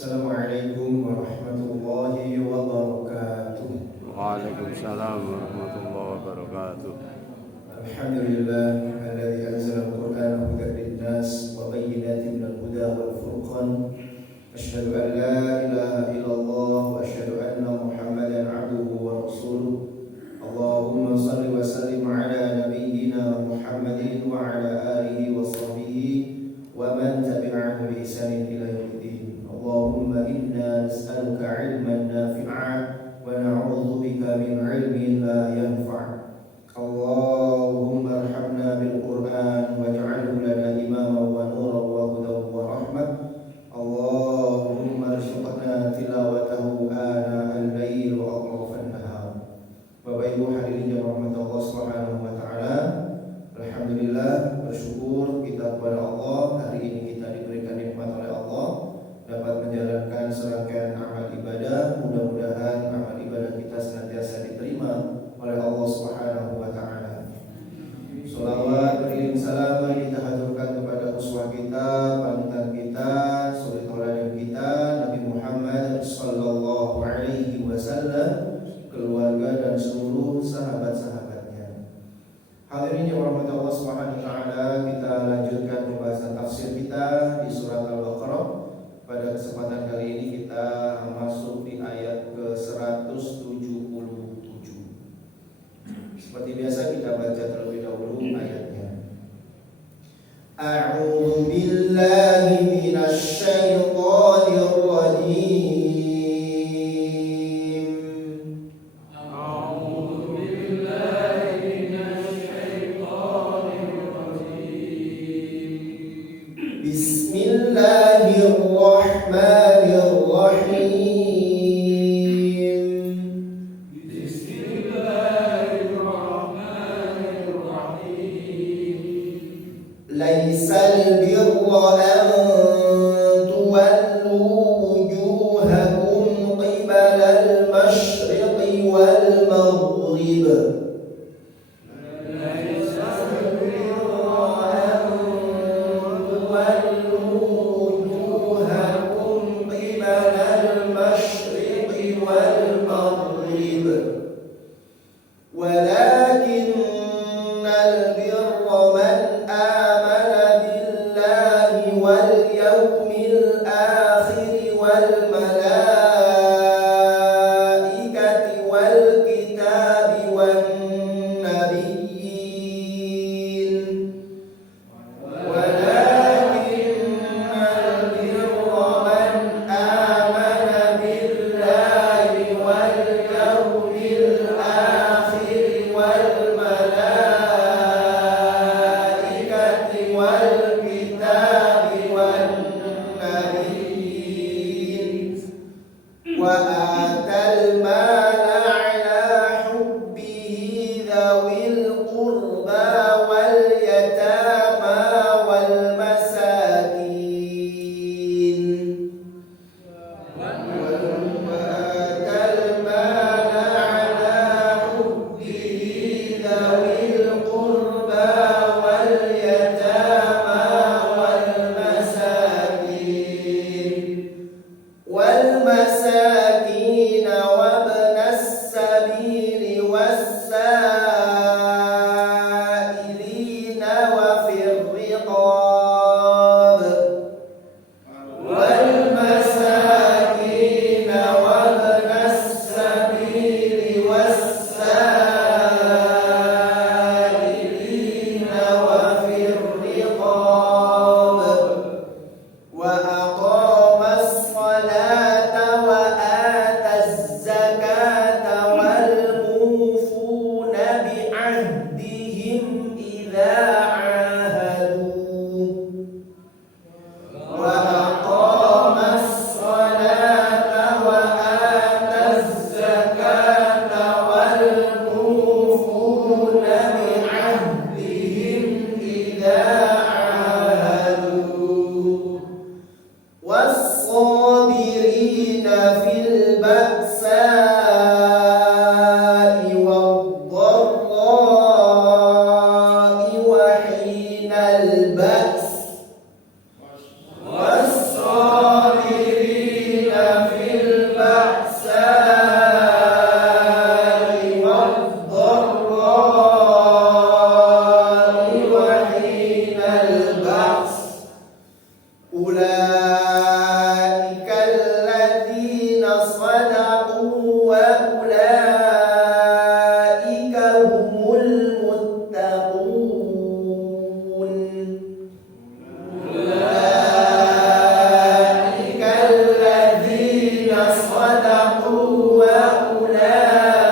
Assalamualaikum warahmatullahi wabarakatuh. Waalaikumsalam warahmatullahi wabarakatuh. Alhamdulillah alladzi anzala al-Qur'ana hudan lin-nas wa bayyinatin minal huda wal furqan. Asyhadu an la ilaha illallah wa asyhadu anna Muhammadan 'abduhu wa rasuluh. Allahumma shalli wa sallim ala nabiyyina Muhammadin wa ala alihi wa sahbihi wa man tabi'ahu bi ihsanin ila yaumiddin. Allahumma inna nas'aluka 'ilman nafi'an wa na'udzu bika min 'ilmin la yanfa'. Allahumma arhamna bil Qur'an waj'alhu lana imaman wa nuran wa hudan wa rahmah. Allahumma arzuqna tilawatahu ana al-lail wa atrafan nahar. Bapak Ibu hadirin yang dirahmati Allah Subhanahu wa taala, alhamdulillah bersyukur kita kepada Allah, hari ini kita diberikan nikmat oleh Allah dapat menjalankan serangkaian amal ibadah. Mudah-mudahan amal ibadah kita senantiasa diterima oleh Allah Subhanahu wa taala. Shalawat beriring salam kita haturkan kepada uswah kita, panutan kita, suri tauladan kita, Nabi Muhammad sallallahu alaihi wasallam, keluarga dan seluruh sahabat-sahabatnya. Hadirin yang dirahmati Allah Subhanahu wa taala, kita lanjutkan pembahasan tafsir kita di surat Al-Baqarah. Pada kesempatan kali ini kita masuk di ayat ke-177. Seperti biasa kita baca terlebih dahulu ayatnya. A'udzu billahi minasy syaithanir rajim. A'udzu billahi minasy syaithanir rajim. Bismillahirrahmanirrahim. Laisal birra an tuwallu wujuhakum qibalal masyriqi wal maghrib. والصابرين Ulaikal ladzina shadaqu wa ulaika humul muttaqun. Ulaikal ladzina shadaqu wa ulaika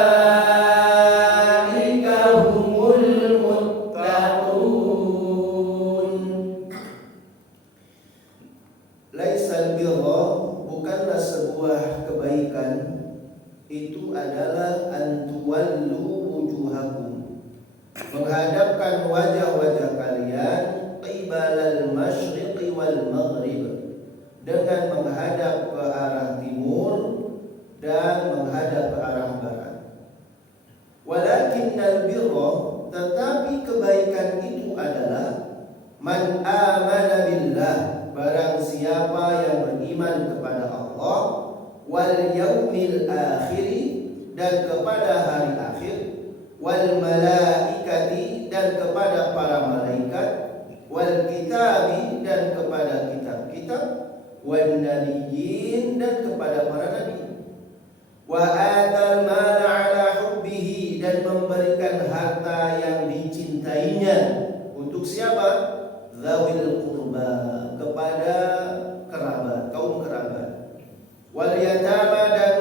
humul muttaqun. Laisal birra, bukanlah sebuah kebaikan itu adalah antuwallu wujuhakum, menghadapkan wajah-wajah kalian qibalal masyriqi wal maghrib, dengan menghadap ke arah timur dan menghadap ke arah barat. Walakinnal birra, tetapi kebaikan itu adalah man amana billah, barang siapa yang beriman kepada Allah, wal yaumil akhir, dan kepada hari akhir, wal malaikati, dan kepada para malaikat, wal kitabi, dan kepada kitab-kitab, wan nabiyyin, dan kepada para nabi, wa atal mala ala hubbihi, dan memberikan harta yang dicintainya. Untuk siapa? Dzawil qurba, kepada kerabat, kaum kerabat, wal yatama, dan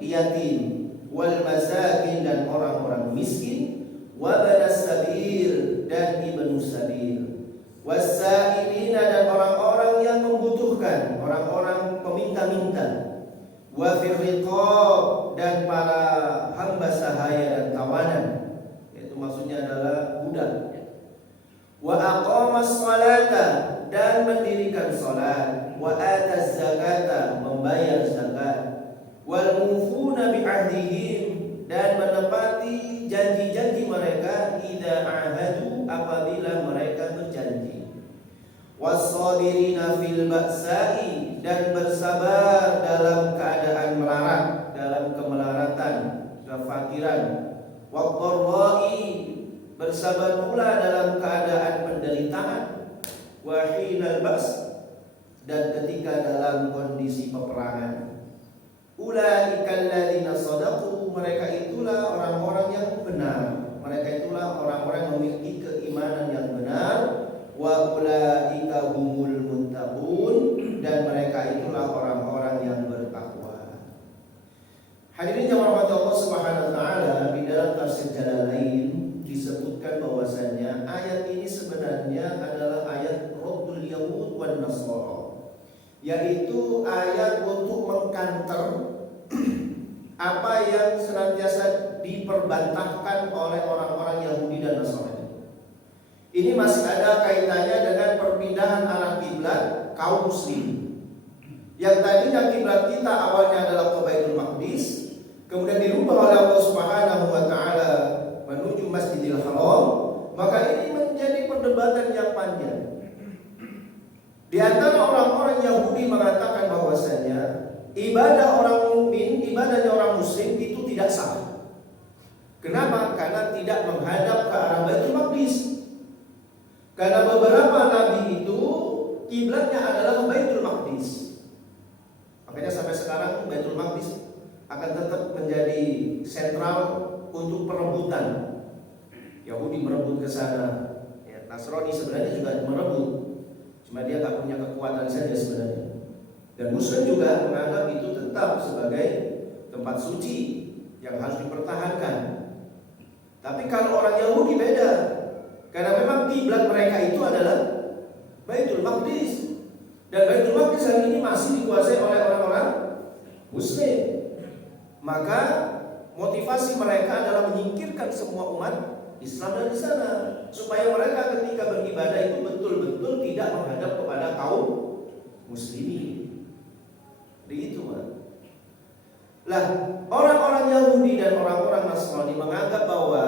yatim, wal masakin, dan orang-orang miskin, wa banas sabil, dan ibnu sabil, wasailina, dan orang-orang yang membutuhkan, orang-orang peminta-minta, wa fi riqab, dan para hamba sahaya dan tawanan, yaitu maksudnya adalah budak. Wa aqamas salata, dan mendirikan salat, wa ataz zakata, membayar zakat, wal mufuna bi ahdihim, dan menepati janji-janji mereka, idza ahadu, apabila mereka berjanji, was-sabirina fil ba'sa'i, dan bersabar dalam keadaan melarat, dalam kemelaratan, kefakiran, wad-dharra'i, bersabar pula dalam keadaan penderitaan, wa hinal ba's, dan ketika dalam kondisi peperangan. Ulaikal ladzina shadaqu, mereka itulah orang-orang yang benar, mereka itulah orang-orang yang memiliki keimanan yang benar, wa ulaika humul muttaqun, dan mereka itulah orang-orang yang bertakwa. Hadirin yang dirahmati Allah Subhanahu wa taala, di dalam tafsir Jalalain disebutkan bahwasanya ayat ini sebenarnya adalah ayat Raddul Yahud wan Nasara, yaitu ayat untuk mengkanter apa yang senantiasa diperbantahkan oleh orang-orang Yahudi dan Nasrani. Ini masih ada kaitannya dengan perpindahan arah kiblat kaum muslim. Yang tadinya kiblat kita awalnya adalah ke Baitul Maqdis, kemudian dirubah oleh Allah Subhanahu wa taala menuju Masjidil Haram, maka ini menjadi perdebatan yang panjang. Di antara orang-orang Yahudi mengatakan bahwasanya ibadah orang mukmin, ibadahnya orang muslim itu tidak sah. Kenapa? Karena tidak menghadap ke arah Baitul Maqdis. Karena beberapa nabi itu kiblatnya adalah Baitul Maqdis. Makanya sampai sekarang Baitul Maqdis akan tetap menjadi sentral untuk perebutan. Yahudi merebut ke sana, ya, Nasrani sebenarnya juga merebut, cuma dia nggak punya kekuatan saja sebenarnya. Dan Muslim juga menganggap itu tetap sebagai tempat suci yang harus dipertahankan. Tapi kalau orang Yahudi beda, karena memang kiblat mereka itu adalah Baitul Maqdis, dan Baitul Maqdis hari ini masih dikuasai oleh orang-orang Muslim. Maka motivasi mereka adalah menyingkirkan semua umat Islam dari sana, supaya mereka ketika beribadah itu betul-betul tidak menghadap kepada kaum muslimin. Begitu, Pak. Lah, orang-orang Yahudi dan orang-orang Nasrani menganggap bahwa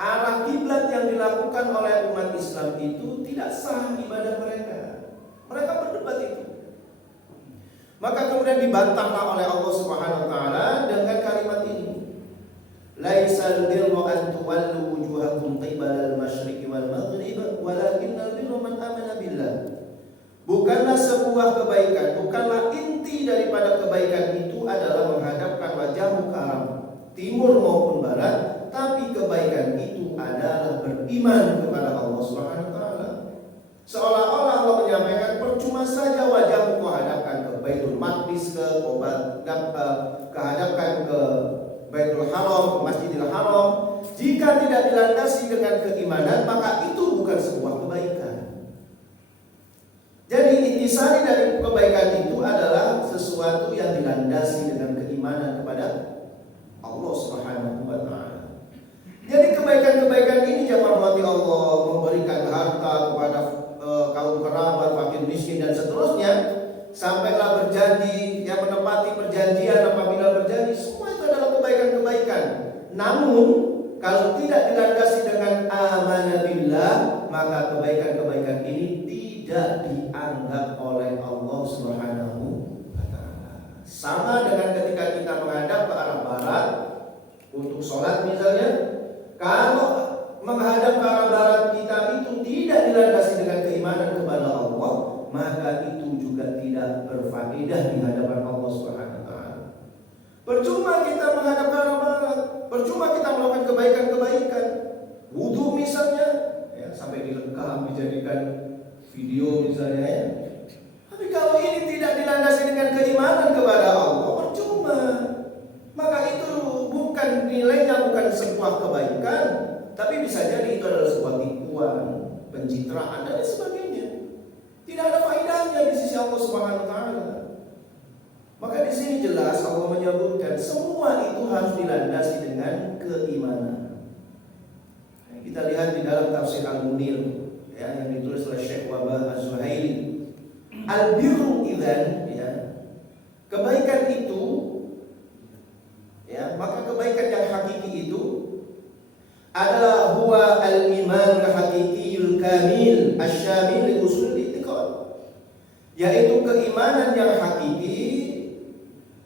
arah kiblat yang dilakukan oleh umat Islam itu tidak sah ibadah mereka. Mereka berdebat itu. Maka kemudian dibantahlah oleh Allah Subhanahu wa taala dengan kalimat ini. Laisal birru an tuwallu wujuhakum qibalal masyriqi wal maghrib, walakinnal birra man amana billah. Bukanlah sebuah sebuah kebaikan, bukanlah inti daripada kebaikan itu adalah menghadapkan wajahmu ke arah timur maupun barat, tapi kebaikan itu adalah beriman kepada Allah Subhanahu wa taala. Seolah-olah Allah menyampaikan, percuma saja wajahmu kau hadapkan ke Baitul Maqdis, hadapkan ke Baitul Haram, ke Masjidil Haram. Jika tidak dilandasi dengan keimanan, maka itu bukan sebuah kebaikan. Jadi intisari dari kebaikan itu adalah sesuatu yang dilandasi dengan keimanan kepada Allah Subhanahu wa taala. Jadi kebaikan-kebaikan ini jamaah rahmati Allah, memberikan harta kepada kaum kerabat, fakir miskin dan seterusnya, sampailah berjanji, yang menepati perjanjian apabila berjanji, semua itu adalah kebaikan-kebaikan. Namun kalau tidak dilandasi dengan amanah billah, maka kebaikan-kebaikan ini tidak dianggap oleh Allah Subhanahu wa taala. Sama dengan ketika kita menghadap ke arah barat untuk sholat misalnya, kalau menghadap ke arah barat kita itu tidak dilandasi dengan keimanan kepada Allah, maka itu juga tidak berfaedah di hadapan Allah Subhanahu wa taala. Percuma kita menghadap ke arah barat, percuma kita melakukan kebaikan-kebaikan. Wudu misalnya, ya, sampai direkam dijadikan video misalnya, ya. Tapi kalau ini tidak dilandasi dengan keimanan kepada Allah, percuma. Maka itu bukan nilainya, bukan sebuah kebaikan, tapi bisa jadi itu adalah sebuah tipuan, pencitraan dan sebagainya. Tidak ada faedahnya di sisi Allah Subhanahu wa taala. Maka di sini jelas Allah menyebutkan semua itu harus dilandasi dengan keimanan. Kita lihat di dalam tafsir Al-Munir, ya, yang ditulis oleh Syekh Wabah Az-Zuhaili. Al-birru idzan, ya, kebaikan itu, ya, maka kebaikan yang hakiki itu adalah huwa al-iman al-haqiqiyul kamil asy-syamil li usul i'tiqad, yaitu keimanan yang hakiki,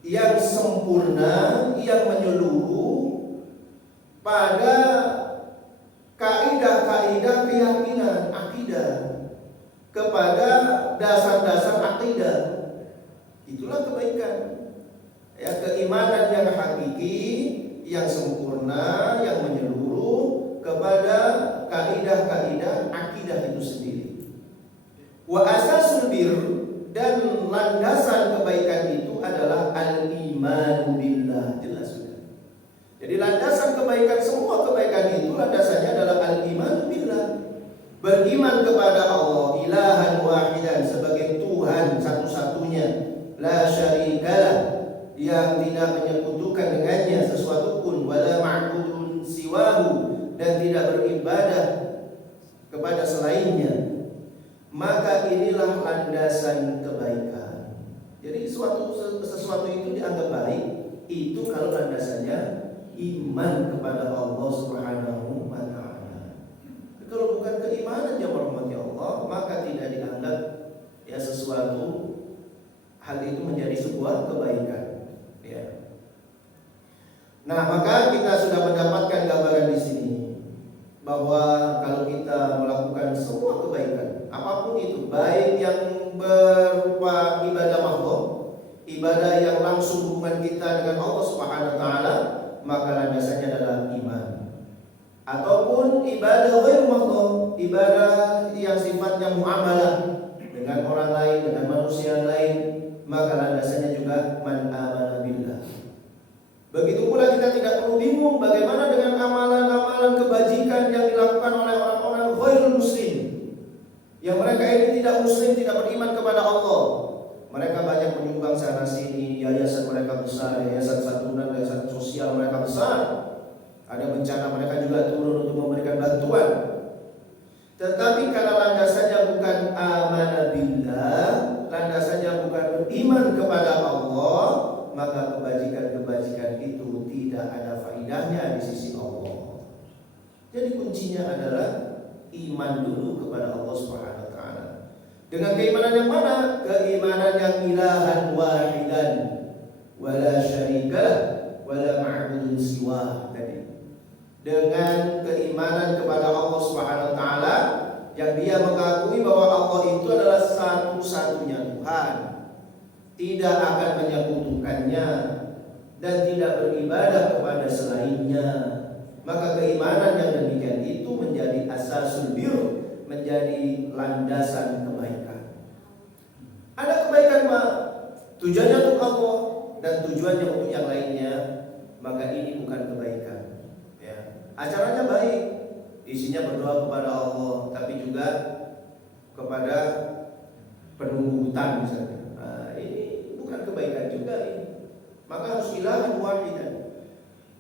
yang sempurna, yang menyeluruh pada kaidah-kaidah keyakinan, akidah, kepada dasar-dasar akidah. Itulah kebaikan. Ya, keimanan yang hakiki, yang sempurna, yang menyeluruh kepada kaidah-kaidah akidah itu sendiri. Wa asasul bir, dan landasan kebaikan itu adalah al-iman billah. Jelas sudah. Jadi landasan kebaikan, semua kebaikan itu landasannya adalah al-iman billah. Beriman kepada Allah ilahan wahidan, sebagai Tuhan satu-satunya, la syarikalah, yang tidak menyekutukan dengannya sesuatu pun, wala ma'budun siwahu, dan tidak beribadah kepada selainnya. Maka inilah landasan kebaikan. Jadi sesuatu itu dianggap baik itu kalau landasannya iman kepada Allah Subhanahu wa taala. Kalau bukan keimanan ya rahmatnya Allah, maka tidak dianggap ya sesuatu hal itu menjadi sebuah kebaikan. Ya. Nah, maka kita sudah mendapatkan gambaran di sini bahwa kalau kita melakukan semua kebaikan, apapun itu, baik yang berupa ibadah makhluk, ibadah yang langsung hubungan kita dengan Allah Subhanahu wa taala, maka landasannya adalah iman. Ataupun ibadah ghair makhluk, ibadah yang sifatnya muamalah dengan orang lain, dengan manusia lain, maka landasannya juga man amana billah. Begitu pula kita tidak perlu bingung bagaimana dengan amalan-amalan kebajikan yang dilakukan oleh orang-orang ghairul muslim, yang mereka ini tidak muslim, tidak beriman kepada Allah. Mereka banyak menyumbang sana sini, yayasan mereka besar, yayasan santunan, yayasan sosial mereka besar. Ada bencana mereka juga turun untuk memberikan bantuan. Tetapi karena landasannya bukan amanah billah, landasannya bukan beriman kepada Allah, maka kebajikan-kebajikan itu tidak ada faedahnya di sisi Allah. Jadi kuncinya adalah iman dulu kepada Allah Subhanahu wa taala. Dengan keimanan yang mana? Keimanan yang ilahan wahidan, wala syarika wala ma'budun siwa tadi. Dengan keimanan kepada Allah Subhanahu wa taala, yang dia mengakui bahwa Allah itu adalah satu-satunya Tuhan, tidak akan menyekutukannya, dan tidak beribadah kepada selainnya. Maka keimanan yang demikian itu menjadi asasul bir, menjadi landasan kebaikan. Ada kebaikan tujuannya untuk Allah dan tujuannya untuk yang lainnya, maka ini bukan kebaikan. Ya. Acaranya baik, isinya berdoa kepada Allah, tapi juga kepada penunggu hutang misalnya. Nah, ini bukan kebaikan juga ini. Maka harus ilahan wahidan.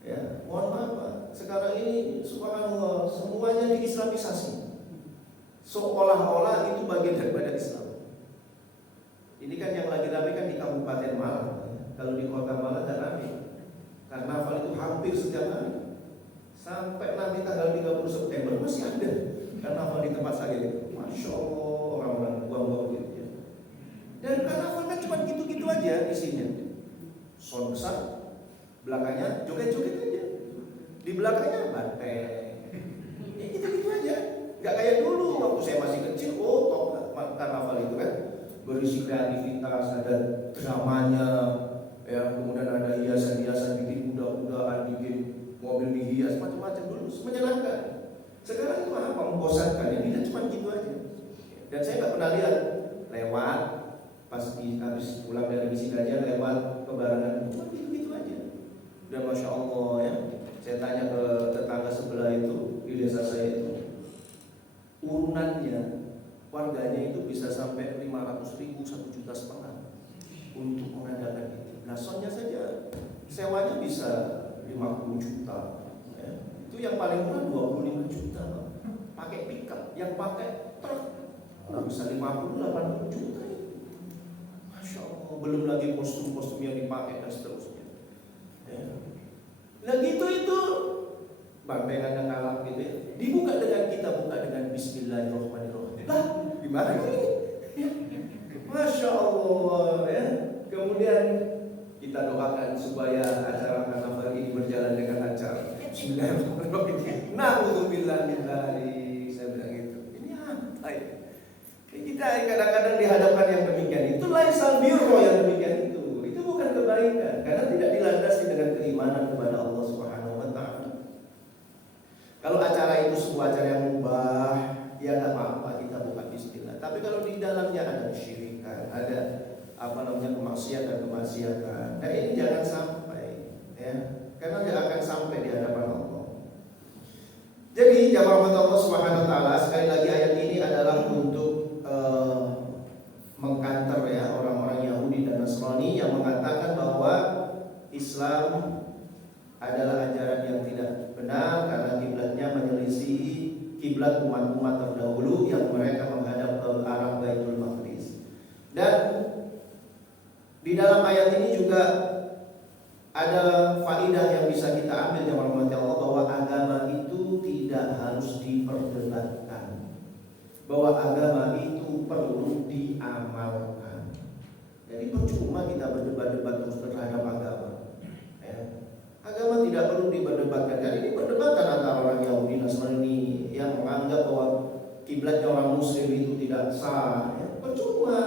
Ya, mohon maaf Pak, sekarang ini subhanallah semuanya diislamisasi. Seolah-olah itu bagian daripada Islam. Ini kan yang lagi ramai kan di Kabupaten Malang. Kalau di Kota Malang tidak ramai. Karnaval itu hampir setiap hari. Sampai nanti tanggal 30 September masih ada karnaval di tempat saya itu. Masya Allah, orang-orang buang-buang gitu ya. Dan karnaval kan cuma gitu-gitu aja isinya. Sound besar, belakangnya joget-joget aja. Di belakangnya banteng. Ya gitu-gitu aja. Gak kayak dulu waktu saya masih kecil, top karnaval itu kan berisi kreativitas, ada dramanya, ya, kemudian ada hiasan-hiasan, bikin kuda-kudaan, bikin mobil dihias, macam-macam dulu, menyenangkan. Sekarang itu apa? Membosankan, ya tidak cuma gitu aja. Dan saya nggak pernah lihat lewat pas habis pulang dari misi kajian lewat kebarangan, cuma gitu-gitu aja. Dan masya Allah ya, saya tanya ke tetangga sebelah itu di desa saya itu, urunannya warganya itu bisa sampai 500.000, 1,5 juta untuk mengadakan itu. Nah, soundnya saja sewanya bisa 50 juta. Ya. Itu yang paling murah 25 juta. Pakai pickup, yang pakai truk bisa 50-80 juta. Masya Allah, belum lagi kostum-kostum yang dipakai dan seterusnya. Ya. Nah gitu itu bantengan yang kalah gitu ya. Dibuka dengan kita buka dengan Bismillahirrahmanirrahim. Lah, gimana ini? Masya Allah ya. Kemudian kita doakan supaya acara karnaval ini berjalan dengan lancar. Bismillahirrahmanirrahim. Na'udzubillah min dzalik. Saya bilang gitu. Ini apa ya? Kita kadang-kadang dihadapkan yang demikian. Itu laisal birro yang demikian itu. Itu bukan kebaikan karena tidak dilandasi dengan keimanan kepada Allah Subhanahu wa taala. Kalau acara itu sebuah acara yang mubah, ya tidak apa-apa kita buka bismillah. Tapi kalau di dalamnya ada kesyirikan, ada kemaksiatan, nah ini jangan sampai, ya, karena tidak akan sampai di hadapan Allah. Jadi jamaah Allah Subhanahu wa taala, sekali lagi ayat ini adalah untuk mengkanter ya orang-orang Yahudi dan Nasrani yang mengatakan bahwa Islam adalah ajaran yang tidak benar karena kiblatnya menyelisihi kiblat umat-umat terdahulu yang mereka menghadap ke arah Baitul Maqdis. Dan di dalam ayat ini juga ada faidah yang bisa kita ambil yang rahmati Allah, bahwa agama itu tidak harus diperdebatkan, bahwa agama itu perlu diamalkan. Jadi percuma kita berdebat-debat terus terhadap agama. Agama tidak perlu diperdebatkan. Dan ini perdebatan antara orang Yahudi Nasrani yang menganggap bahwa kiblatnya orang Muslim itu tidak sah. Ya, percuma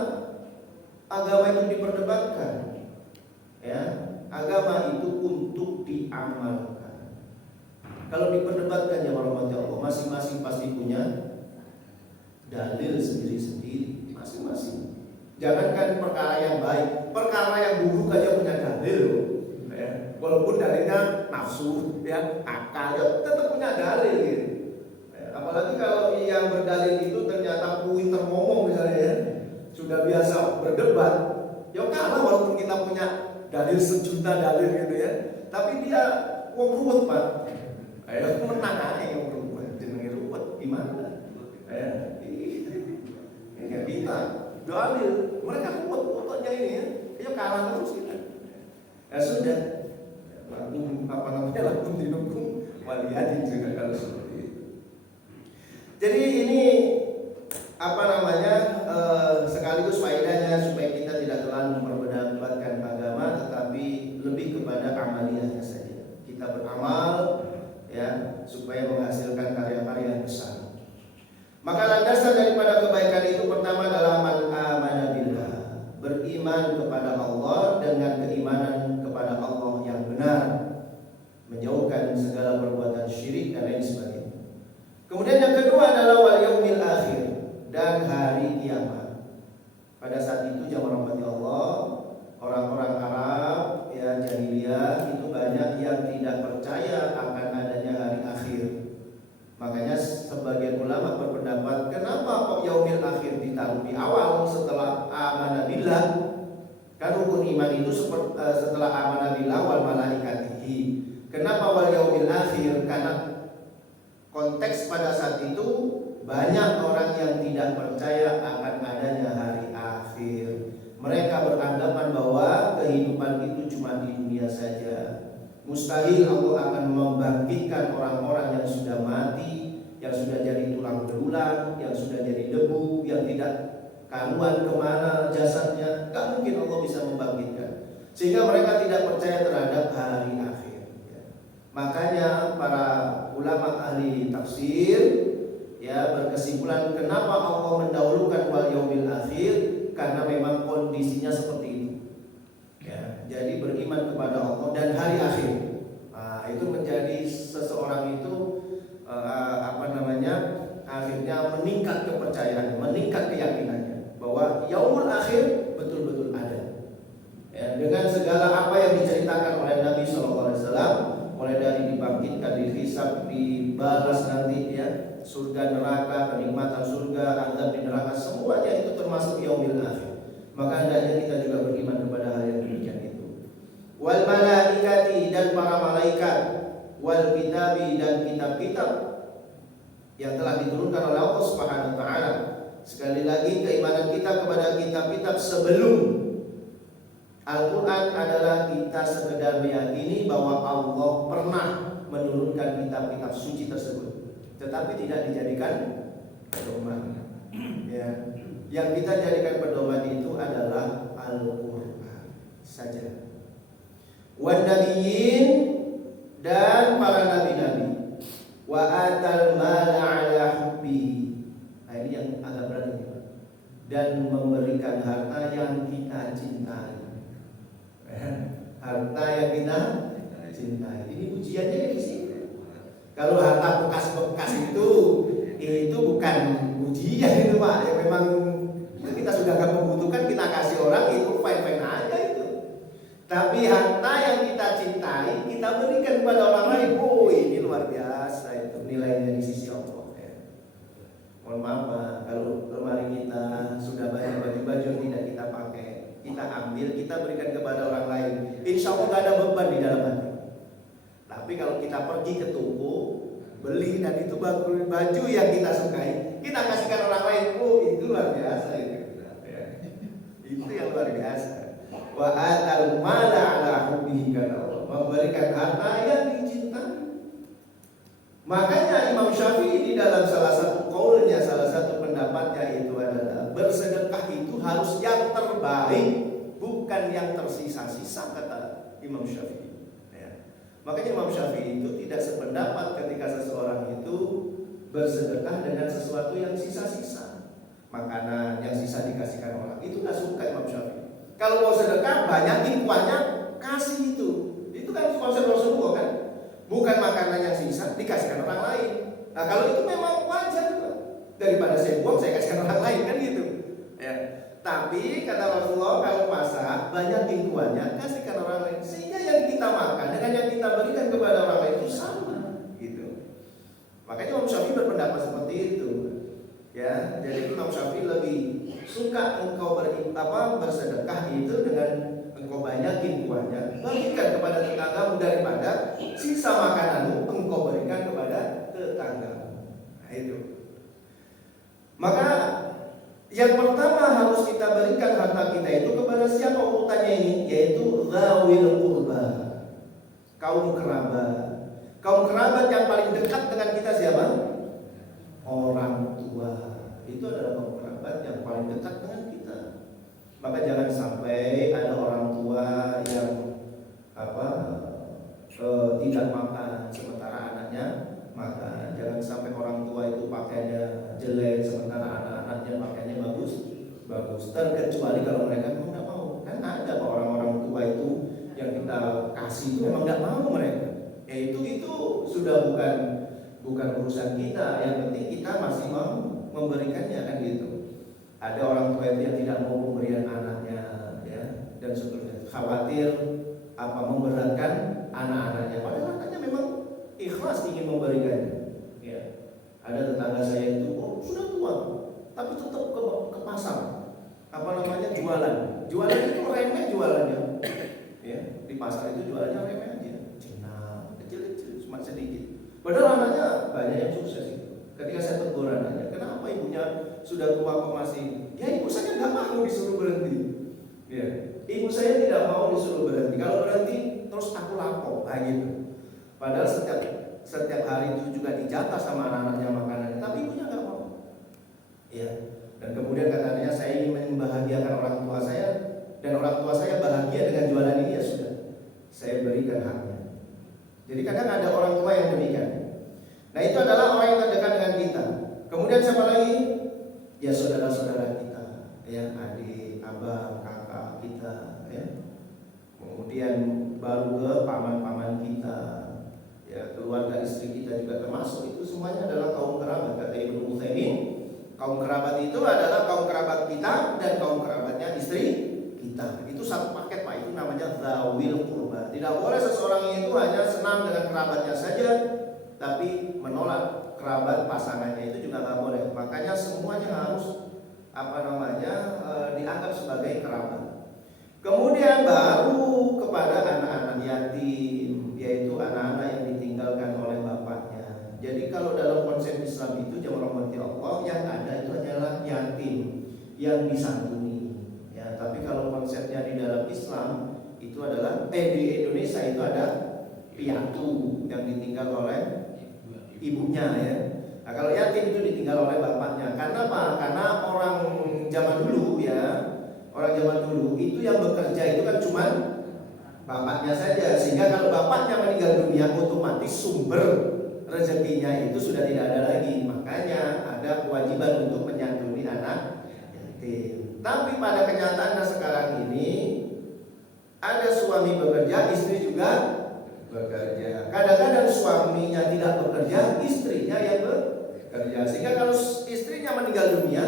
agama itu diperdebatkan. Ya, agama itu untuk diamalkan. Kalau diperdebatkan ya Allah, masing-masing pasti punya dalil sendiri-sendiri, masing-masing. Jangankan perkara yang baik, perkara yang buruk aja punya dalil. Walaupun dalilnya nafsu, ya, akal, ya tetap punya dalil. Gitu. Apalagi kalau yang berdalil itu ternyata pinter ngomong misalnya, ya, sudah biasa berdebat, ya kalah walaupun kita punya dalil 1 juta dalil gitu ya. Tapi dia ruwet Pak, ayo menang aja yang ruwet, jenenge ruwet gimana? Ya kita dalil, mereka ruwetnya ini ya, ya kalah terus kita. Ya sudah. Lakum dinukum waliyadin juga kalau seperti itu. Jadi ini sekaligus faedahnya supaya kita tidak terlalu memperdebatkan agama, tetapi lebih kepada amaliyahnya saja. Kita beramal ya supaya menghasilkan karya-karya yang besar. Maka landasan daripada kebaikan itu pertama adalah man amana billah, beriman kepada Allah dan lain sebagainya. Kemudian yang kedua adalah wal yaumil akhir, dan hari kiamat. Pada saat itu jamaah rahmati Allah, orang-orang Arab ya jahiliyah itu banyak yang tidak percaya akan adanya hari akhir. Makanya sebagian ulama berpendapat, kenapa kok yaumil akhir ditaruh di awal setelah amanah billah? Kan rukun iman itu setelah amanah billah wal malaikatihi. Kenapa wal yaumil akhir? Karena konteks pada saat itu banyak orang yang tidak percaya akan adanya hari akhir. Mereka beranggapan bahwa kehidupan itu cuma di dunia saja. Mustahil Allah akan membangkitkan orang-orang yang sudah mati, yang sudah jadi tulang belulang, yang sudah jadi debu, yang tidak karuan kemana jasadnya. Gak mungkin Allah bisa membangkitkan. Sehingga mereka tidak percaya terhadap hari akhir. Makanya para ulama ahli tafsir ya berkesimpulan, kenapa Allah mendahulukan wal yaumil akhir? Karena memang kondisinya seperti itu. Ya, jadi beriman kepada Allah dan hari akhir. Nah, itu menjadi seseorang itu akhirnya meningkat kepercayaannya, meningkat keyakinannya bahwa yaumul akhir betul-betul ada. Ya, dengan segala apa yang diceritakan oleh Nabi SAW, mulai dari dibangkitkan, dihisab, dibalas nanti ya, surga neraka, kenikmatan surga, azab di neraka, semuanya itu termasuk yaumil akhir. Maka hendaknya kita juga beriman kepada hal yang demikian itu. Wal malaikati, dan para malaikat, wal kitabi, dan kitab-kitab yang telah diturunkan oleh Allah Subhanahu wa taala. Sekali lagi, keimanan kita kepada kitab-kitab sebelum Al-Quran adalah kita sekedar meyakini bahwa Allah pernah menurunkan kitab-kitab suci tersebut, tetapi tidak dijadikan pedoman. Ya. Yang kita jadikan pedoman itu adalah Al-Quran saja. Wan nabiyyin, dan para nabi-nabi. Wa atal mala ala hubbi. Nah, ini yang agak berat ini, Pak. Dan memberikan harta yang kita cintai. Harta yang kita cintai. Ini ujiannya di sini. Kalau harta bekas-bekas itu bukan ujian itu, Pak. Ya memang kita sudah gak membutuhkan, kita kasih orang itu fine-fine aja itu. Tapi harta yang kita cintai, kita berikan kepada orang lain. Oh, ini luar biasa itu nilainya di sisi Allah. Ya. Mohon maaf, Pak, kalau lemari kita sudah banyak baju-baju yang tidak kita pakai, kita ambil, kita berikan kepada orang lain. Insya Allah gak ada beban di dalam hati. Tapi kalau kita pergi ke toko, beli, dan itu baju yang kita sukai, kita kasihkan orang lain. Oh, itu luar biasa itu. Itu yang luar biasa. Wa atal mala ala hubbihi, kata Allah, memberikan harta yang dicintai. Makanya Imam Syafi'i di dalam salah satu qaulnya, salah satu pendapatnya itu adalah bersedekah itu harus yang terbaik, bukan yang tersisa-sisa, kata Imam Syafi'i. Ya. Makanya Imam Syafi'i itu tidak sependapat ketika seseorang itu bersedekah dengan sesuatu yang sisa-sisa. Makanan yang sisa dikasihkan orang, itu gak suka Imam Syafi'i. Kalau mau sedekah, banyakin kuahnya, kasih itu. Itu kan konsep Rasulullah kan. Bukan makanan yang sisa dikasihkan orang lain. Nah, kalau itu memang wajar, daripada saya buang, saya kasihkan orang lain, kan gitu ya. Tapi kata Rasulullah, kalau masak, banyakin kuahnya, kasihkan orang lain, sehingga yang kita makan dengan yang kita berikan kepada orang lain itu sama gitu. Makanya Imam Syafi'i berpendapat seperti itu. Ya, jadi Imam Syafi'i lebih suka engkau bersedekah itu dengan engkau banyakin kuahnya, berikan kepada tetanggamu, daripada sisa makananmu engkau berikan kepada tetanggamu. Nah, itu. Maka yang pertama harus kita berikan harta kita itu kepada siapa urutannya ini? Yaitu dzawil qurba, kaum kerabat. Kaum kerabat yang paling dekat dengan kita siapa? Orang tua. Itu adalah kaum kerabat yang paling dekat dengan kita. Maka jangan sampai ada orang tua yang tidak makan sementara anaknya makan. Jangan sampai orang tua itu pakaiannya jelek sementara anak-anaknya pakaiannya bagus. Terkecuali kalau mereka memang tidak mau. Kan ada orang-orang tua itu yang kita kasih itu memang tidak mau mereka. Ya itu sudah bukan bukan urusan kita. Yang penting kita masih mau memberikannya, kan gitu. Ada orang tua yang tidak mau pemberian anaknya, ya, dan seterusnya, khawatir memberatkan anak-anaknya. Padahal anaknya memang ikhlas ingin memberikannya. Ya. Ada tetangga saya itu, sudah tua, tapi tetap ke pasar, jualan. Jualan itu remeh jualannya. Ya, di pasar itu jualannya remeh aja, cina, kecil-kecil, cuma sedikit. Padahal anaknya banyak yang sukses itu. Ketika saya tegur anaknya, kenapa ibunya sudah tua kok masih? Ya ibu saya nggak mau disuruh berhenti. Ya, ibu saya tidak mau disuruh berhenti. Kalau berhenti terus aku lapor, gitu. Padahal setiap hari itu juga dijaga sama anak-anaknya makanannya, tapi ibunya nggak mau. Ya, dan kemudian katanya saya ingin membahagiakan orang tua saya, dan orang tua saya bahagia dengan jualan ini, ya sudah, saya berikan haknya. Jadi kadang ada orang tua yang demikian. Nah itu adalah orang yang terdekat dengan kita. Kemudian siapa lagi? Ya saudara-saudara kita, yang adik, abang, kakak kita, ya. Kemudian baru ke paman-paman kita, ya, keluarga istri kita juga termasuk. Itu semuanya adalah kaum kerabat. Kata Ibnu Utsaimin, kaum kerabat itu adalah kaum kerabat kita dan kaum kerabatnya istri kita. Itu satu paket, Pak. Itu namanya dzawil qurba. Tidak boleh seseorang itu hanya senang dengan kerabatnya saja, tapi menolak kerabat pasangannya, itu juga nggak boleh. Makanya semuanya harus dianggap sebagai kerabat. Kemudian baru kepada anak-anak yatim, yaitu anak-anak yang ditinggalkan oleh bapaknya. Jadi kalau dalam konsep Islam itu, jemaah rahmati Allah, yang ada itu hanyalah yatim yang disantuni. Ya, tapi kalau konsepnya di dalam Islam itu adalah di Indonesia itu ada piatu yang ditinggal oleh ibunya, ya. Nah, kalau yatim itu ditinggal oleh bapaknya. Karena apa? Karena orang zaman dulu, ya, orang zaman dulu itu yang bekerja itu kan cuma bapaknya saja. Sehingga kalau bapaknya meninggal dunia, otomatis sumber rezekinya itu sudah tidak ada lagi. Makanya ada kewajiban untuk menyantuni anak yatim. Tapi pada kenyataannya sekarang ini, ada suami bekerja, istri juga bekerja. Kadang-kadang suaminya tidak bekerja, istrinya yang bekerja. Sehingga kalau istrinya meninggal dunia,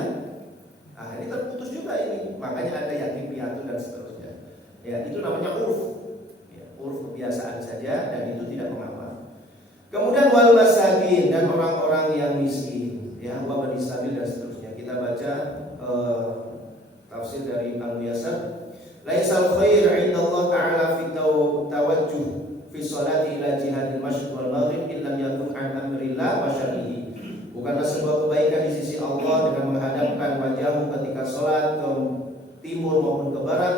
ini terputus juga ini. Makanya ada yatim piatu dan seterusnya. Ya, itu namanya urf. Ya, urf kebiasaan saja, dan itu tidak mengapa. Kemudian wal masakin, dan orang-orang yang miskin, ya, wa bani sabil dan seterusnya. Kita baca tafsir dari Al-Muyassar. Laisal khair 'inda Allah Ta'ala fi tawajjuh fi sholati ila jihadil masyriq wal maghrib illam yakun an amrillah wa syar'ihi. Bukanlah sebuah kebaikan di sisi Allah dengan menghadapkan wajahmu ketika sholat ke timur maupun ke barat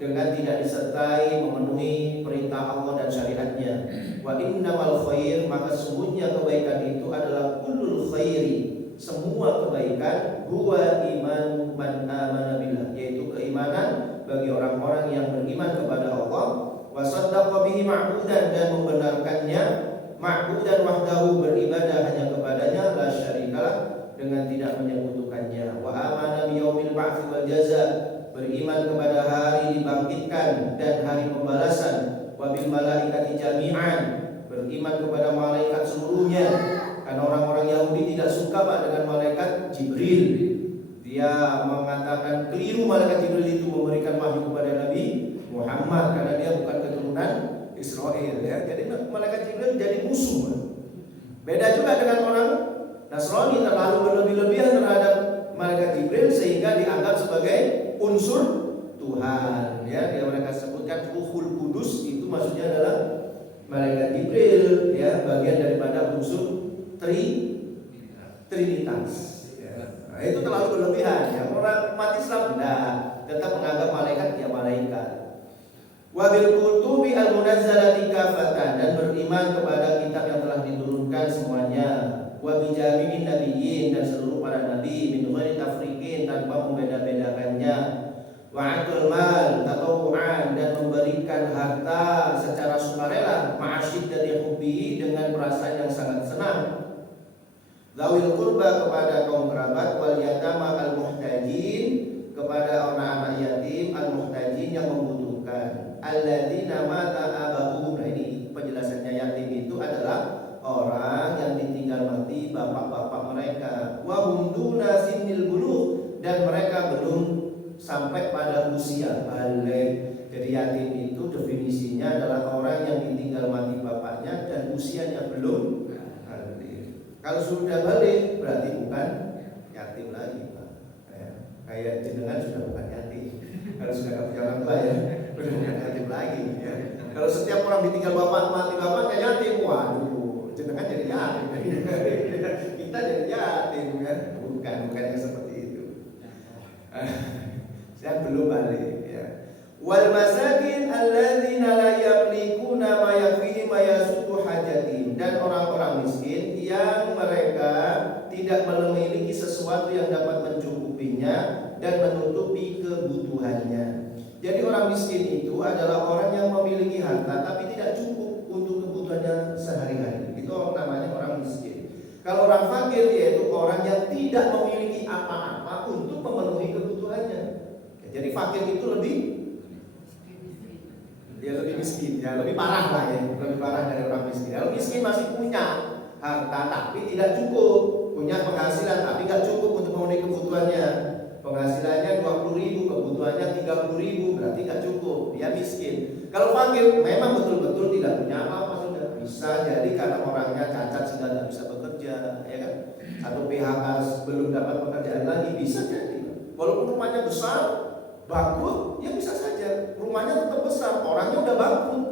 dengan tidak disertai memenuhi perintah Allah dan syariatnya. Wa innamal khair, maka sungguhnya kebaikan itu adalah kullul khairi, semua kebaikan, huwa iman man amana billah, yaitu keimanan bagi orang-orang yang beriman kepada Allah, wa saddaqa bihi ma'budan, dan membenarkannya ma'budan wahdahu, beribadah hanya kepadanya, la syarikalah, dengan tidak menyekutukannya, wa amana biyaumil ba'ts wal jaza, beriman kepada hari dibangkitkan dan hari pembalasan, wa bil malaikati jami'an, beriman kepada malaikat seluruhnya. Karena orang-orang Yahudi tidak suka, Pak, dengan malaikat Jibril. Dia mengatakan keliru malaikat Jibril itu memberikan wahyu kepada Nabi Muhammad, karena dia bukan keturunan Israel, ya. Jadi malaikat Jibril jadi musuh. Beda juga dengan orang Nasrani, terlalu berlebih-lebihan terhadap malaikat Jibril sehingga dianggap sebagai unsur Tuhan, ya. Dia mereka sebutkan Ruhul Kudus, itu maksudnya adalah malaikat Jibril, ya, bagian daripada unsur Trinitas. Nah, itu terlalu berlebihan, ya. Orang umat Islam tetap menganggap malaikat ya malaikat. Wa bil kutubi al munazzalati kafatan, dan beriman kepada kitab yang telah diturunkan semuanya. Wa bi jami'in nabiyyin, dan seluruh para nabi, min ghairi tafriqin, tanpa membeda-bedakannya. Wa atul mal tatawu'an, dan memberikan harta secara sukarela, ma'asyiddati hubbihi, dengan perasaan yang sangat senang. Zawil qurba, kepada kaum kerabat, wal yatama al muhtajin, kepada anak-anak yatim, al muhtajin, yang membutuhkan, alladzina mata abahum. Nah, ini penjelasannya, yatim itu adalah orang yang ditinggal sampai pada usia balik. Jadi yatim itu definisinya adalah orang yang ditinggal mati bapaknya dan usianya belum balik. Kalau sudah balik berarti bukan yatim lagi, Pak. Ya, kayak jenengan sudah bukan yatim. Kalau sudah nggak punya orang tua ya, sudah bukan yatim lagi. Ya. Kalau setiap orang ditinggal bapak mati bapaknya yatim, waduh, jenengan jadi yatim. Kita jadi yatim kan? Bukan yang seperti itu. Saya belum balik. Ya. Wal masakin alladzina la yamlikuna ma yakfihim ma yasutu hajatihim, dan orang-orang miskin yang mereka tidak memiliki sesuatu yang dapat mencukupinya dan menutupi kebutuhannya. Jadi orang miskin itu adalah orang yang memiliki harta tapi tidak cukup untuk kebutuhannya sehari-hari. Itu namanya orang miskin. Kalau orang fakir yaitu orang yang tidak memiliki apa-apa untuk memenuhi kebutuhannya. Jadi fakir itu lebih miskin, ya lebih parah lah ya, lebih parah dari orang miskin. Kalau miskin masih punya harta tapi tidak cukup, punya penghasilan tapi tidak cukup untuk memenuhi kebutuhannya. Penghasilannya 20.000, kebutuhannya 30.000, berarti tidak cukup, dia miskin. Kalau fakir memang betul-betul tidak punya apa-apa sudah. Bisa jadi karena orangnya cacat sehingga tidak bisa bekerja, ya kan? Atau PHK belum dapat pekerjaan lagi, bisa jadi. Walaupun rumahnya besar, bangkrut, ya bisa saja. Rumahnya tetap besar, orangnya udah bangkrut,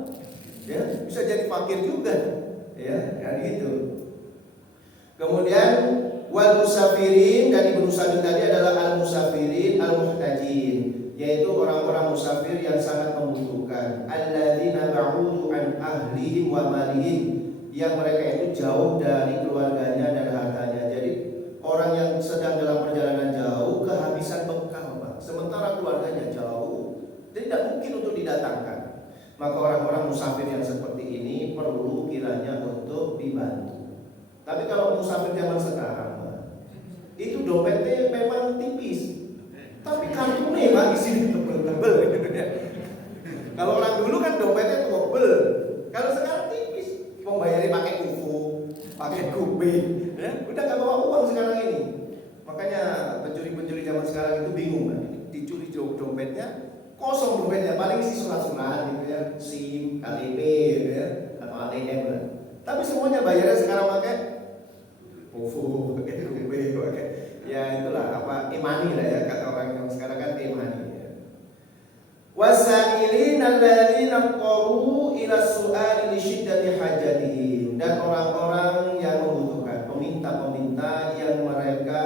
ya bisa jadi fakir juga, ya gitu. Kemudian wal musafirin, dan Ibnu Sabil tadi adalah al musafirin al muhtajin, yaitu orang-orang musafir yang sangat membutuhkan. Alladzina ba'udu an ahlihim wa malihim, yang mereka itu jauh dari keluarganya dan hartanya. Jadi orang yang sedang dalam perjalanan jauh kehabisan bekal, Pak. Sementara keluarganya jauh, tidak mungkin untuk didatangkan. Maka orang-orang musafir yang seperti ini perlu kiranya untuk dibantu. Tapi kalau musafir zaman sekarang, itu dompetnya memang tipis, tapi kartunya lagi sini tebel-tebel. Kalau orang dulu kan dompetnya tebel, kalau sekarang tipis, pembayarnya pakai UFO, pakai kuping, ya udah nggak bawa uang sekarang ini. Makanya pencuri-pencuri zaman sekarang itu bingung kan, dicuri dompetnya, kosong dompetnya, paling isi surat-surat gitu ya, SIM, KTP gitu ya, atau ATM lah. Tapi semuanya bayarnya sekarang pakai UFO, pakai kuping, pakai ya itulah apa e-money lah ya, kata orang yang sekarang kan e-money ya. Wasailin alladzina qaru ila su'ali li syiddati hajatihim, dan orang-orang yang membutuhkan, peminta-peminta yang mereka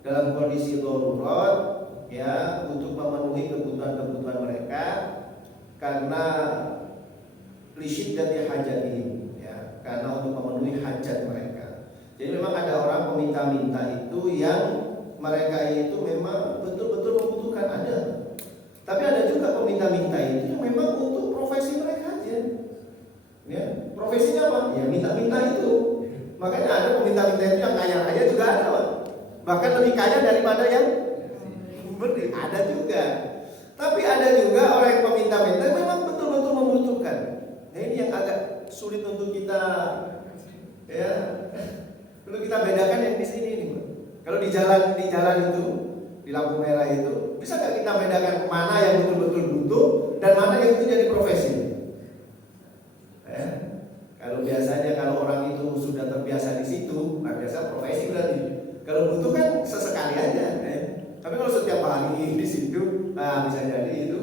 dalam kondisi darurat ya, untuk memenuhi kebutuhan-kebutuhan mereka karena li syiddati hajatihim ya, karena untuk memenuhi hajat mereka. Jadi memang ada orang peminta-minta itu yang mereka itu memang betul-betul membutuhkan, ada. Tapi ada juga peminta-minta itu yang memang untuk profesi mereka aja. Ya, profesinya apa? Ya minta-minta itu. Makanya ada peminta-minta itu yang kaya-kaya juga ada, Pak. Bahkan lebih kaya daripada yang beri. Ada juga. Tapi ada juga orang yang peminta-minta yang memang betul-betul membutuhkan. Nah ini yang agak sulit untuk kita ya, perlu kita bedakan yang di sini nih, Pak. Kalau di jalan itu, di lampu merah itu, bisa nggak kita bedakan mana yang betul-betul butuh dan mana yang itu jadi profesi? Kalau biasanya kalau orang itu sudah terbiasa di situ, nah biasa profesi berarti. Kalau butuh kan sesekali aja. Tapi kalau setiap hari di situ, nah bisa jadi itu.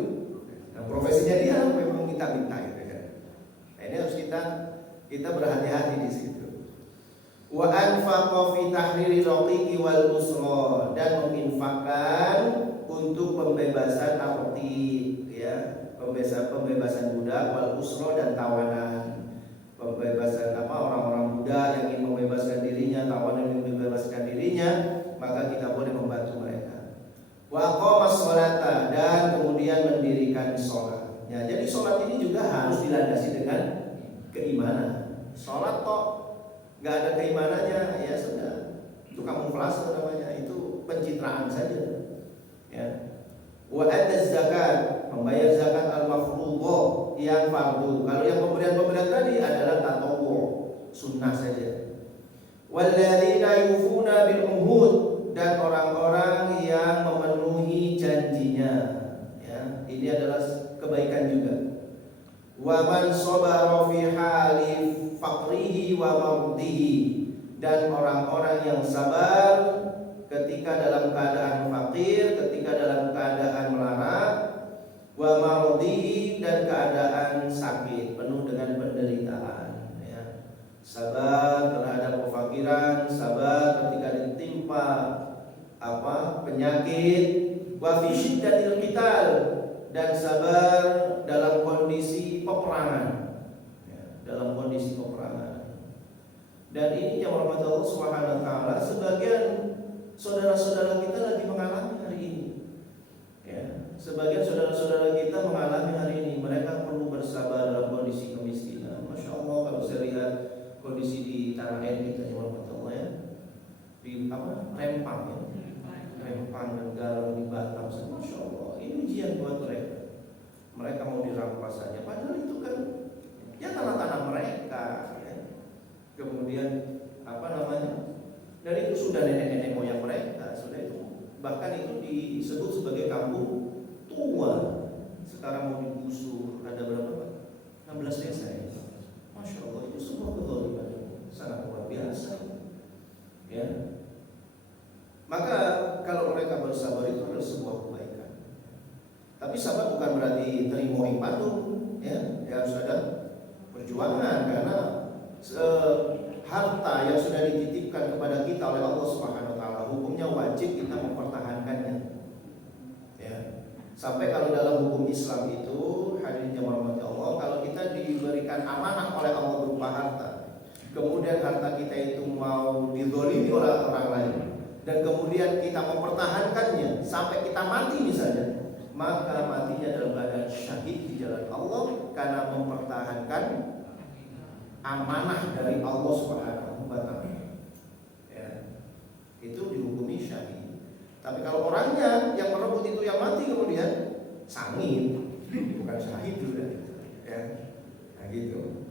Nah, profesinya dia memang minta-minta gitu ya. Nah, ini harus kita berhati-hati di situ. Wa anfaqa fi tahriri raqiqi wal usra, dan menginfakkan untuk pembebasan raqiq ya, pembebasan budak, wal usra, dan tawanan. Pembebasan orang-orang budak yang ingin membebaskan dirinya, tawanan yang ingin membebaskan dirinya, maka kita boleh membantu mereka. Wa aqama sholata, dan kemudian mendirikan sholat. Ya, jadi sholat ini juga harus dilandasi dengan keimanan. Sholat kok nggak ada keimanannya, ya sudah, itu kamuflase namanya, itu pencitraan saja. Ya. Wa adz zakat, membayar zakat al-mafruḍah, yang fardu. Kalau yang pemberian tadi adalah tatawwu, sunnah saja. Walladzina yufuna bil uhud, dan orang-orang yang memenuhi janjinya. Ya, ini adalah kebaikan juga. Wa man sabara fi hali faqrihi wa mardihi, dan orang-orang yang sabar ketika dalam keadaan fakir, ketika dalam keadaan melarat, wa mardihi, dan keadaan sakit penuh dengan penderitaan, ya. Sabar terhadap kefakiran, sabar ketika ditimpa penyakit, wa fi syiddatil qital, dan sabar dalam kondisi peperangan, ya, dalam kondisi peperangan. Dan ini yang rahmat Allah Subhanahu wa taala, sebagian saudara-saudara kita lagi mengalami hari ini. Ya, sebagian saudara-saudara kita mengalami hari ini, mereka perlu bersabar dalam kondisi kemiskinan. Masya Allah, kalau saya lihat kondisi di tanah air kita, ya rahmat Allah, ya, di Rempang, ya, Rempang dan Garut di Batam, Masya Allah, ini ujian buat mereka. Mereka mau dirampas saja, padahal itu kan ya tanah-tanah mereka, ya. Kemudian dan itu sudah nenek-nenek moyang mereka, sudah itu, bahkan itu disebut sebagai kampung tua. Sekarang mau digusur, ada berapa? 16 desa, ya. Masya Allah, itu semua kezaliman sangat luar biasa, ya. Maka kalau mereka bersabar itu adalah sebuah kebaikan. Tapi sabar bukan berarti terima impatum, ya. Harus ada perjuangan, karena harta yang sudah dititipkan kepada kita oleh Allah Subhanahu wa taala, hukumnya wajib kita mempertahankannya. Ya. Sampai kalau dalam hukum Islam itu, hadirin jamaah rahmati Allah, kalau kita diberikan amanah oleh Allah berupa harta, kemudian harta kita itu mau dizalimi oleh orang lain, dan kemudian kita mempertahankannya sampai kita mati misalnya, maka matinya dalam keadaan syahid di jalan Allah karena mempertahankan amanah dari Allah Subhanahu wa taala. Ya. Itu dihukumi syahid. Tapi kalau orangnya yang merebut itu yang mati kemudian sangit, bukan syahid juga. Ya. Nah gitu.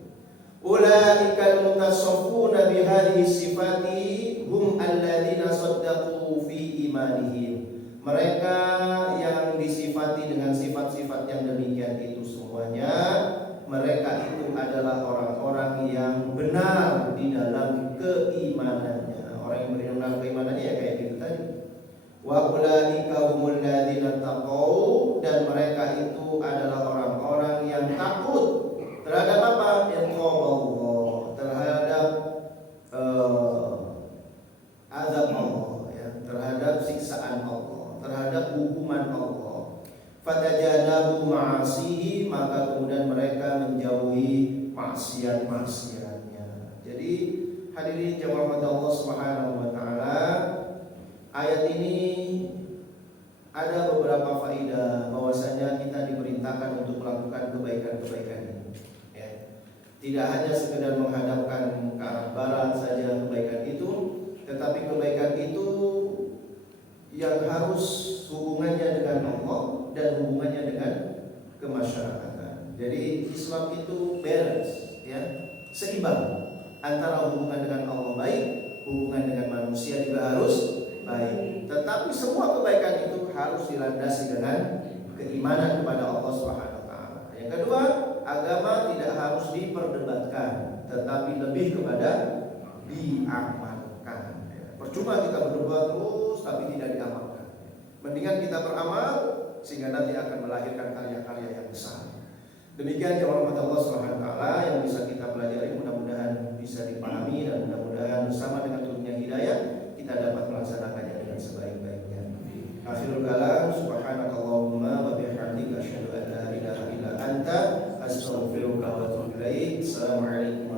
Ulaikal mutasaffuna bihadhihi sifati hum alladzina saddaqu fi imanihim. Mereka yang disifati dengan sifat-sifat yang demikian itu semuanya, mereka itu adalah orang-orang yang benar di dalam keimanannya. Orang yang benar keimanannya ya kayak gitu tadi. Wa ulaika humul ladzina taqau, dan mereka itu adalah orang-orang yang takut terhadap apa? Allah, terhadap azab Allah, ya, terhadap siksaan Allah, terhadap hukuman Allah. Fatajanabu ma'asihi, maka kemudian mereka menjauhi maksiat-maksiatnya. Jadi hadirin jamaah Allah Subhanahu wa taala, ayat ini ada beberapa faedah bahwasanya kita diperintahkan untuk melakukan kebaikan-kebaikan ini. Ya. Tidak hanya sekedar menghadapkan ke arah barat saja kebaikan itu, tetapi kebaikan itu yang harus hubungannya dengan Allah dan hubungannya dengan kemasyarakatan. Jadi Islam itu balance, ya, seimbang antara hubungan dengan Allah baik, hubungan dengan manusia juga harus baik. Tetapi semua kebaikan itu harus dilandasi dengan keimanan kepada Allah Subhanahu wa taala. Yang kedua, agama tidak harus diperdebatkan, tetapi lebih kepada diamalkan. Percuma kita berdoa terus tapi tidak diamalkan. Mendingan kita beramal sehingga nanti akan melahirkan karya-karya yang besar. Demikian jamaah Allah Subhanahu wa taala yang bisa kita pelajari, mudah-mudahan bisa dipahami dan mudah-mudahan bersama dengan turunnya hidayah kita dapat melaksanakannya dengan sebaik-baiknya. Akhirul kalam, subhanakallahumma wa bihamdika asyhadu an la ilaha illa anta astaghfiruka wa atubu ilaik. Assalamualaikum